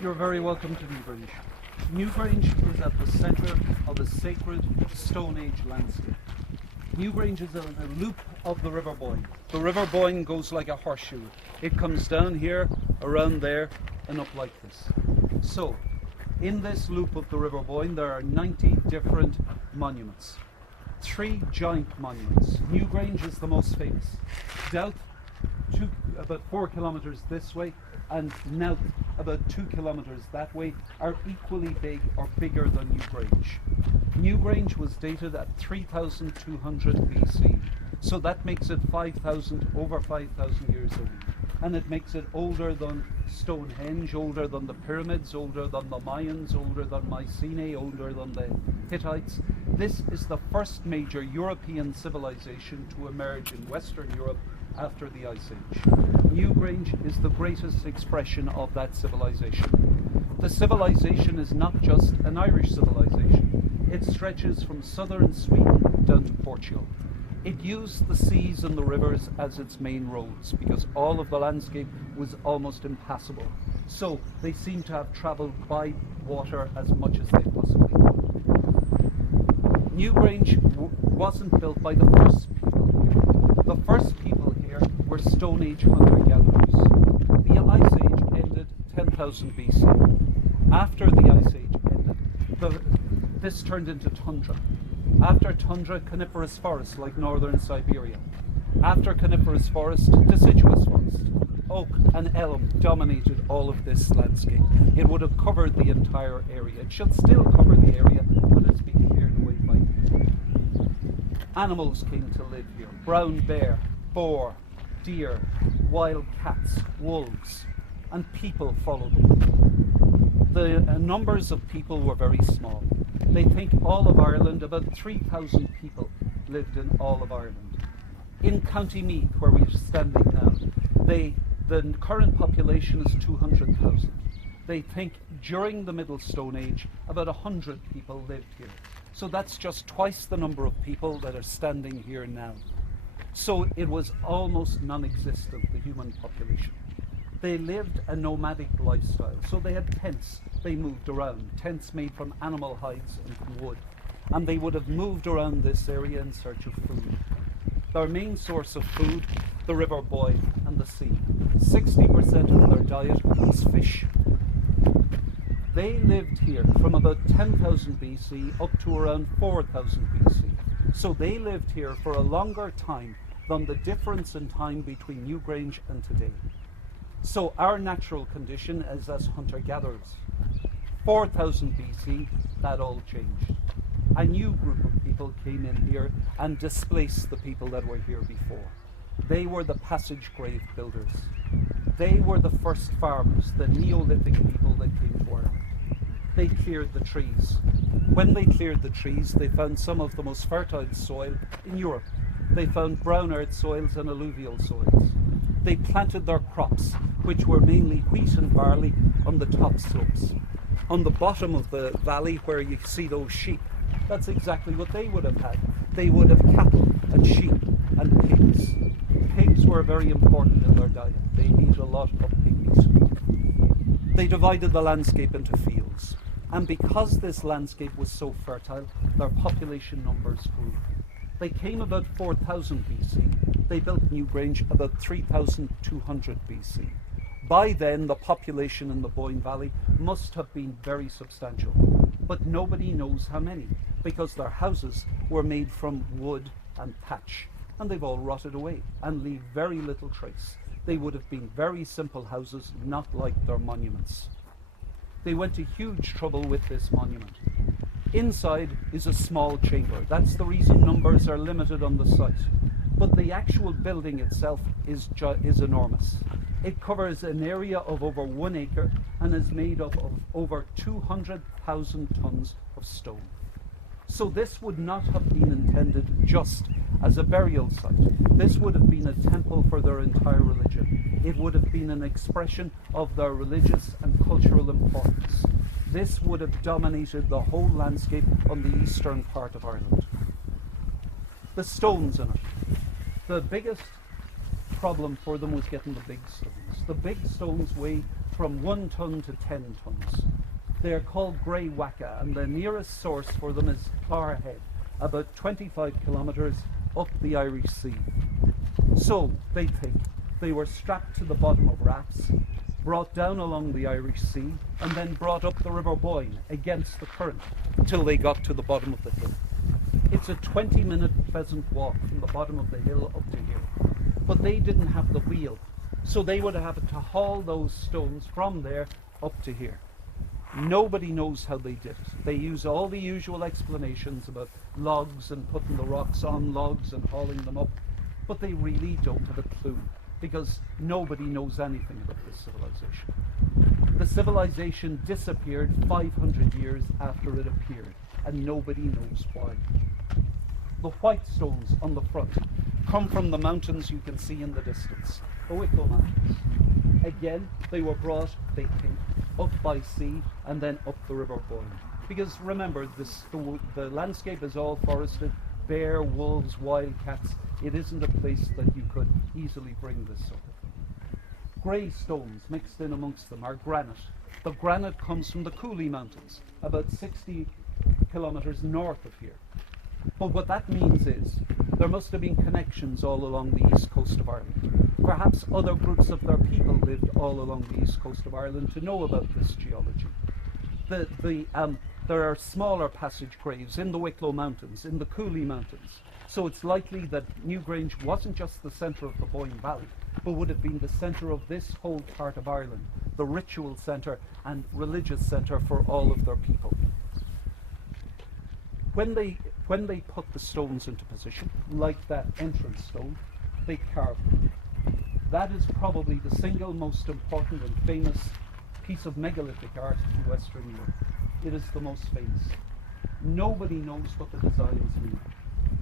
You're very welcome to Newgrange. Newgrange is at the centre of a sacred Stone Age landscape. Newgrange is a loop of the River Boyne. The River Boyne goes like a horseshoe. It comes down here, around there, and up like this. So, in this loop of the River Boyne, there are 90 different monuments. 3 giant monuments. Newgrange is the most famous. Doubt, about 4 kilometres this way, and Knowth, about 2 kilometres that way, are equally big or bigger than Newgrange. Newgrange was dated at 3200 BC, so that makes it over 5,000 years old. And it makes it older than Stonehenge, older than the pyramids, older than the Mayans, older than Mycenae, older than the Hittites. This is the first major European civilization to emerge in Western Europe after the Ice Age. Newgrange is the greatest expression of that civilization. The civilization is not just an Irish civilization. It stretches from southern Sweden down to Portugal. It used the seas and the rivers as its main roads because all of the landscape was almost impassable. So they seem to have travelled by water as much as they possibly could. Newgrange wasn't built by the first people here. The first people here were Stone Age hunter-gatherers. The Ice Age ended 10,000 BC. After the Ice Age ended, this turned into tundra. After tundra, coniferous forest like northern Siberia. After coniferous forest, deciduous forest. Oak and elm dominated all of this landscape. It would have covered the entire area. It should still cover the area, but it's been cleared away by people. Animals came to live here. Brown bear, boar, deer, wild cats, wolves, and people followed them. The numbers of people were very small. They think all of Ireland, about 3,000 people lived in all of Ireland. In County Meath, where we're standing now, the current population is 200,000. They think during the Middle Stone Age, about 100 people lived here. So that's just twice the number of people that are standing here now. So it was almost non-existent, the human population. They lived a nomadic lifestyle, so they had tents. They moved around, tents made from animal hides and from wood. And they would have moved around this area in search of food. Their main source of food, the River Boyne and the sea. 60% of their diet was fish. They lived here from about 10,000 BC up to around 4,000 BC. So they lived here for a longer time than the difference in time between Newgrange and today. So our natural condition is as hunter-gatherers. 4,000 BC, that all changed. A new group of people came in here and displaced the people that were here before. They were the passage grave builders. They were the first farmers, the Neolithic people that came to Ireland. They cleared the trees. When they cleared the trees, they found some of the most fertile soil in Europe. They found brown earth soils and alluvial soils. They planted their crops, which were mainly wheat and barley, on the top slopes. On the bottom of the valley where you see those sheep, that's exactly what they would have had. They would have cattle and sheep and pigs. Pigs were very important in their diet. They ate a lot of pig meat. They divided the landscape into fields. And because this landscape was so fertile, their population numbers grew. They came about 4,000 BC. They built Newgrange about 3,200 BC. By then, the population in the Boyne Valley must have been very substantial. But nobody knows how many, because their houses were made from wood and thatch, and they've all rotted away and leave very little trace. They would have been very simple houses, not like their monuments. They went to huge trouble with this monument. Inside is a small chamber. That's the reason numbers are limited on the site. But the actual building itself is enormous. It covers an area of over 1 acre and is made up of over 200,000 tons of stone. So this would not have been intended just as a burial site. This would have been a temple for their entire religion. It would have been an expression of their religious and cultural importance. This would have dominated the whole landscape on the eastern part of Ireland. The stones in it. The biggest problem for them was getting the big stones. The big stones weigh from 1 ton to 10 tons. They're called grey wacca, and the nearest source for them is Clogherhead, about 25 kilometres up the Irish Sea. So they were strapped to the bottom of rafts, brought down along the Irish Sea, and then brought up the River Boyne against the current till they got to the bottom of the hill. It's a 20-minute pleasant walk from the bottom of the hill up to here. But they didn't have the wheel, so they would have to haul those stones from there up to here. Nobody knows how they did it. They use all the usual explanations about logs and putting the rocks on logs and hauling them up, but they really don't have a clue, because nobody knows anything about this civilization. The civilization disappeared 500 years after it appeared, and nobody knows why. The white stones on the front come from the mountains you can see in the distance, the Wicklow Mountains. Again, they were brought, they came up by sea and then up the River Boyne. Because remember, the landscape is all forested, bear, wolves, wildcats. It isn't a place that you could easily bring this sort of thing. Grey stones mixed in amongst them are granite. The granite comes from the Cooley Mountains, about 60 kilometres north of here. But what that means is there must have been connections all along the east coast of Ireland. Perhaps other groups of their people lived all along the east coast of Ireland to know about this geology. There are smaller passage graves in the Wicklow Mountains, in the Cooley Mountains. So it's likely that Newgrange wasn't just the centre of the Boyne Valley, but would have been the centre of this whole part of Ireland, the ritual centre and religious centre for all of their people. When they put the stones into position, like that entrance stone, they carved them. That is probably the single most important and famous piece of megalithic art in Western Europe. It is the most famous. Nobody knows what the designs mean.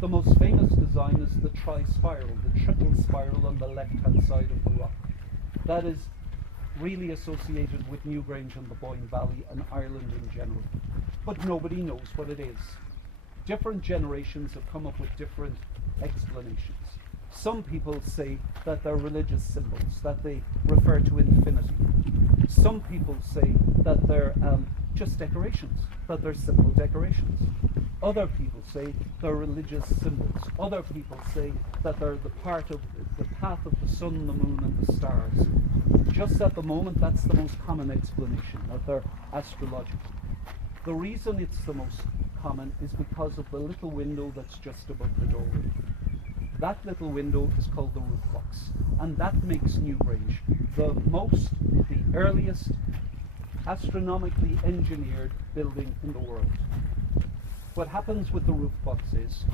The most famous design is the tri-spiral, the triple spiral on the left-hand side of the rock. That is really associated with Newgrange and the Boyne Valley and Ireland in general. But nobody knows what it is. Different generations have come up with different explanations. Some people say that they're religious symbols, that they refer to infinity. Some people say that they're just decorations, that they're simple decorations. Other people say they're religious symbols. Other people say that they're the path of the sun, the moon, and the stars. Just at the moment, that's the most common explanation, that they're astrological. The reason it's the most common is because of the little window that's just above the doorway. That little window is called the roof box, and that makes Newgrange the earliest astronomically engineered building in the world. What happens with the roof box is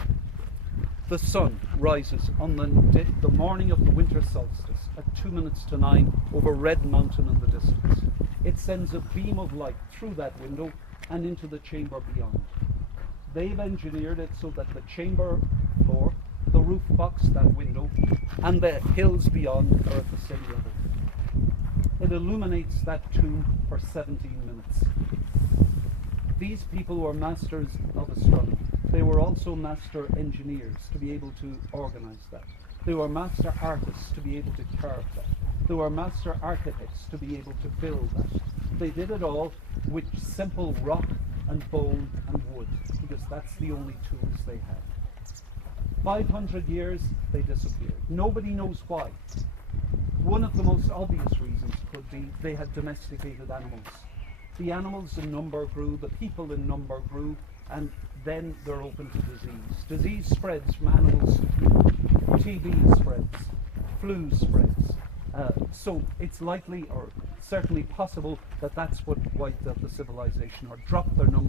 the sun rises on the morning of the winter solstice at 9:02 over Red Mountain in the distance. It sends a beam of light through that window and into the chamber beyond. They've engineered it so that the chamber floor, the roof box, that window, and the hills beyond are at the same level. It illuminates that tomb for 17 minutes. These people were masters of astronomy. They were also master engineers to be able to organize that. They were master artists to be able to carve that. They were master architects to be able to build that. They did it all with simple rock and bone and wood, because that's the only tools they had. 500 years, they disappeared. Nobody knows why. One of the most obvious reasons could be they had domesticated animals. The animals in number grew, the people in number grew, and then they're open to disease. Disease spreads from animals to people. TB spreads, flu spreads. So it's likely, or certainly possible, that that's what wiped out the civilization or dropped their number.